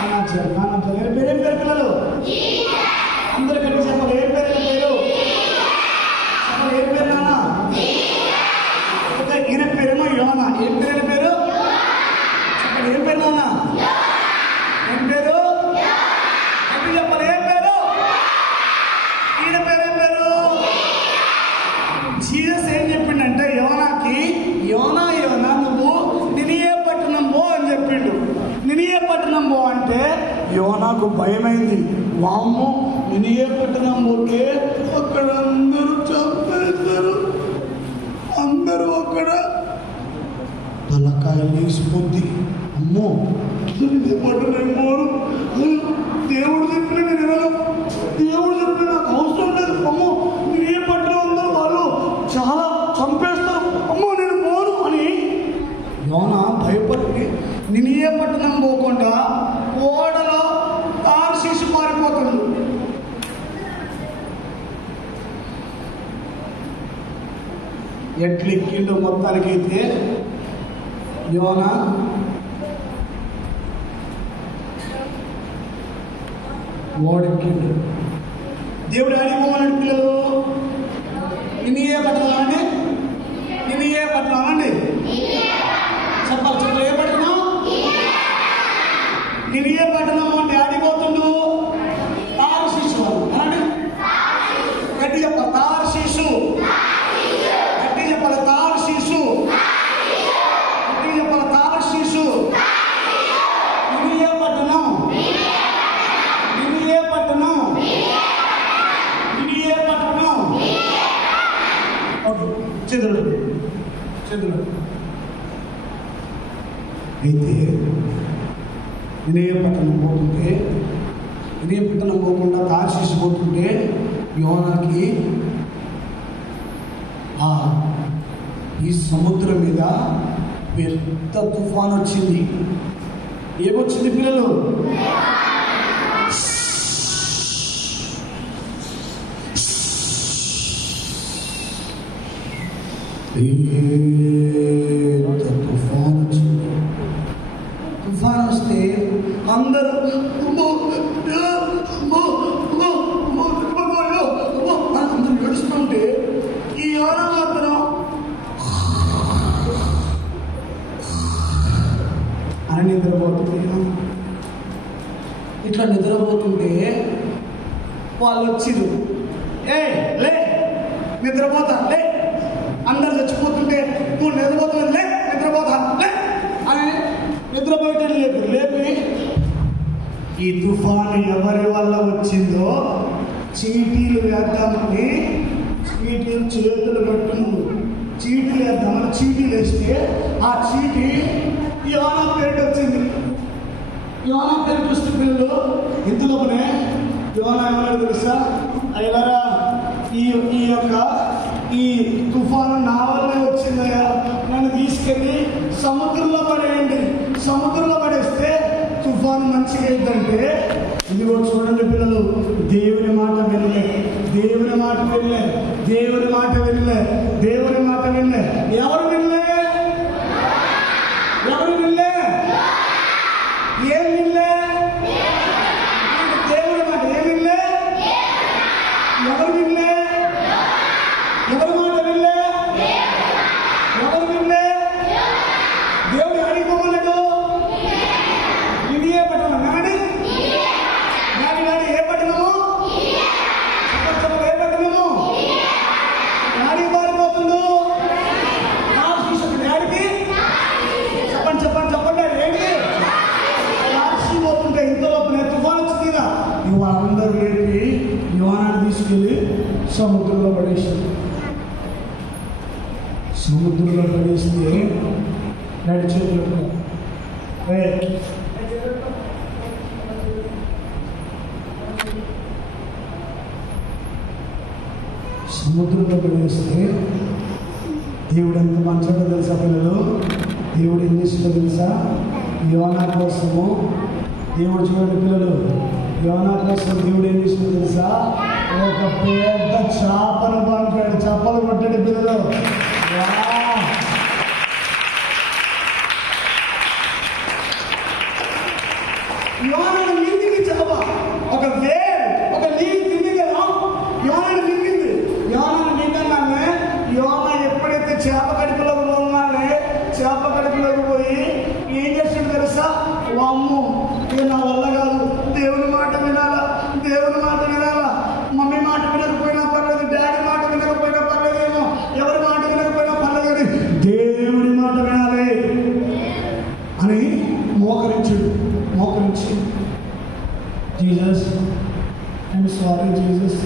ఏం పేరు పిల్లలు? అందరికంటే చెప్పాలి. ఏం పేరు? చెప్పాలి. ఏం పేరు నాన్న? ఈయన పేరేమో యోనా. ఏం పేరు? చెప్పాలి. ఏం పేరు నాన్న? ఏం పేరు? అంటే చెప్పాలి. ఏం పేరు? ఈయన పేరు ఏం పేరు? జీసస్ ఏం చెప్పిండంటే యోనాకి, యోనా నువ్వు నినియే పట్టణం పో అని చెప్పిండు. నినియే పట్టణం పో అంటే యోనాకు భయమైంది. వామ్మో, నినియే పట్టణం పోతే అక్కడ అందరూ చంపేస్తారు, అందరూ అక్కడ తలకాయ లేసిపోద్ది. అమ్మో, నినియే పట్టణం పోరు, దేవుడు చెప్పిన నేను వినను, దేవుడు చెప్పిన నాకు అవసరం లేదు. అమ్మో, నినియే పట్టణం అందరూ వాళ్ళు చాలా చంపేస్తారు, అమ్మో నేను పోను అని యోనా భయపడి నినియే పట్టణం పోకుండా ఓడలో తార్షీషు పారిపోతాడు. ఎట్లెక్కిండు మొత్తానికైతే యోనా ఓడెక్కిండు. దేవుడు ఆడిపోమన్నాడు. పిల్లలు నినియే పట్టణం అండి, నినియే పట్టణం అండి చెప్పాలి. ఏ పట్టణం? నినియే పట్టణం అంటే ఆడిపోతుండు తార్షీషు అని గట్టి చెప్పాలి. తార్షీషు గట్టి చెప్పాలి. తార్షీషు గట్టి చెప్పాలి. తార్షీషు నినియే పట్టణం, నినియే పట్టణం, నినియే పట్టణం. చదువు అయితే నినియే పట్టణం పోకుండా తార్షీషు పోతుంటే యోనాకి ఈ సముద్రం మీద పెద్ద తుఫాన్ వచ్చింది. ఏమొచ్చింది పిల్లలు? తుఫాన్ వస్తే అందరూ అందరూ ఏడుస్తుంటే ఈ యోనా మాత్రం అని నిద్రపోతుంది. ఇట్లా నిద్రపోతుంటే వాళ్ళు వచ్చిరు. లే నిద్రపోతా, లే అందరు చచ్చిపోతుంటే నువ్వు నిద్రపోతుంది, లే నిద్రపోతా లే అని నిద్రపోయేటట్టు లేపి ఈ తుఫాను ఎవరి వల్ల వచ్చిందో చీటీలు వేద్దామని చీటీలు చేతులు పెట్టును, చీటీలు వేద్దామని చీటీలు వేస్తే ఆ చీటీ యోనా పేరు వచ్చింది. యోనా పేరు చూస్తే పిల్లలు ఇందులోనే యోనా ఏమన్నా తెలుసా? అయ్యారా ఈ తుఫాను నా వల్లే వచ్చిందయ్యా, నన్ను తీసుకెళ్ళి సముద్రంలో పడేయండి. సముద్రంలో పడేస్తే తుఫాను మంచిగా అయిందంటే ఇదిగో చూడండి పిల్లలు, దేవుని మాట వినలే, దేవుని మాట వినలే, దేవుని మాట వినలే, దేవుని మాట వినలే. ఎవరు వినలే? ఎవరు వినలే? ఏం వినలే? దేవుని మాట ఏం వినలే? ఎవరు వినలే? ఎవరి మాట వినలే? ఎవరు వినలే? దేవుడు అడిగిపోమన్నాడు. నినియే పట్టణం నాడి ఏ పట్టణము? ఏ పట్టణము? డాడీ పారిపోతుండు. డాడీకి చెప్పండి ఏంటి? రాక్షి పోతుంటే ఇంతలో తుఫాన్ వచ్చింది కదా, వాళ్ళందరూ ఏంటి యోనాన్ని తీసుకెళ్ళి సముద్రంలో పడేసారు. సముద్రంలో పడేస్తే నడిచేటప్పుడు సముద్రంలో పడేస్తే దేవుడు ఎంత మంచిగా తెలుసా పిల్లలు? దేవుడు ఏం చేసిందో తెలుసా? యోనా కోసము దేవుడు చూడండి పిల్లలు, యోనా కోసం దేవుడు ఏం చేసిందో తెలుసా? ఒక పెద్ద చేపను పంపాడు. చేపలు పట్టాడు పిల్లలు. యోనాను మింగింది చేప. ఒక వేల్, ఒక నీళ్ళు తింది కదా, యోనాను మింగింది. యోనాను మింగగానే యోనా ఎప్పుడైతే చేప కడుపులోకి పోగానే చేప కడుపులోకి పోయి ఏం చేస్తాడు తెలుసా? వామ్మో ఇది నా వల్ల కాదు, దేవుని మాట వినాలా, దేవుని మాట వినాలా. మమ్మీ మాట వినకపోయినా పర్లేదు, డాడీ మాట వినకపోయినా పర్లేదేమో, ఎవరి మాట వినకపోయినా పర్లేదు, కానీ దేవుడి మాట వినాలి అని మోకరించి జీసస్ ఐఎమ్ సారీ జీసస్,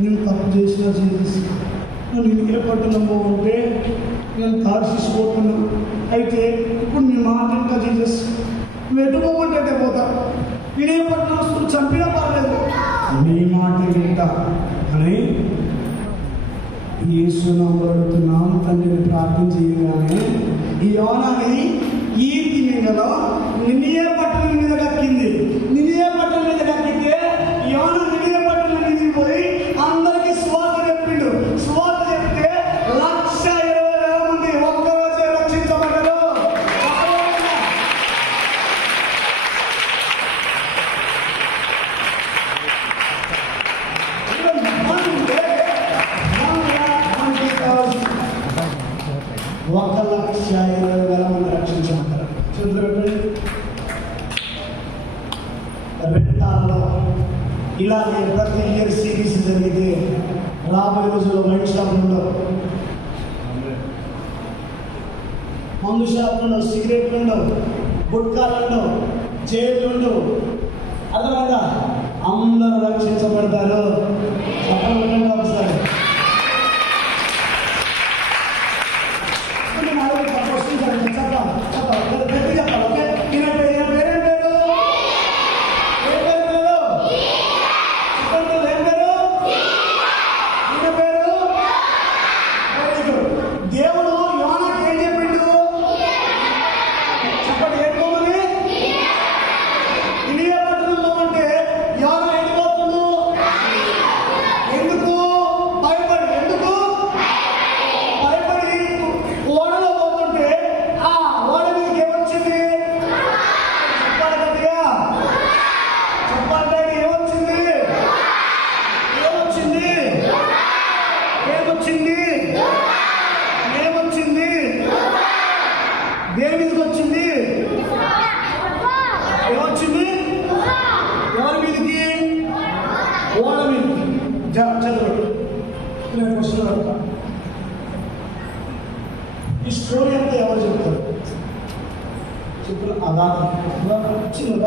నేను తప్పు చేసిన జీసస్, నువ్వు ఏ పట్టణంలో ఉంటే నేను తార్షిపోతున్నాను, అయితే ఇప్పుడు నీ మాట ఇంకా జీసస్, నువ్వు ఎటు పోమంటే పోతా, నేనే పట్టణం చంపినా పర్లేదు, నీ మాట వింటా అని యేసునామమున తండ్రిని ప్రార్థన చేయగానే ఈ యోనాని ఈ తిమింగలో నినియే పట్టణం మీద కక్కింది. నినియే పట్టణం మీద కక్కితే యోనా నినియే పట్టణం మీద పోయి అందరికీ సువార్త చెప్పిండు. సువార్త చెప్తే 120,000 మంది ఒక్కరోజే రక్షించబడ్డారు. ఒక 120,000 మంది రక్షించమంటారు. చూడండి, రెంటాల్లో ఇలాగే ప్రతి ఇయర్ సిరీస్ జరిగితే రాబోయే రోజుల్లో వైన్ షాపులు ఉండవు, మందు షాపులు ఉండవు, సిగరెట్లు ఉండవు, గుట్కాలు ఉండవు, జైలు ఉండవు. అర్థమైందా? అందరూ రక్షించబడతారు. చెప్పండి ఒకసారి. దేవుడు యోనాకి ఏం చెప్పిండు? చెప్పండి, ఏం పోమని? నినియే పట్టణం పోమంటే యోనా వెళ్ళిపోతుండు. ఎందుకు? భయపడి. ఎందుకు భయపడి? ఓడలో పోతుంటే ఆ ఓడ మీదకి ఏమొచ్చింది? చెప్పాలి గట్టిగా, చెప్పాలి. ఏమొచ్చింది? ఏమొచ్చింది? ఏమొచ్చింది? ఏమొచ్చింది? దేని మీదకి వచ్చింది? ఏమొచ్చింది? ఎవరి మీదకి? ఓడ మీదకి. చదవండి, నేను క్వశ్చన్ అడుగుతా. ఈ స్టోరీ అంతా ఎవరు చెప్తారు? చెప్పు. అలా చిన్నదా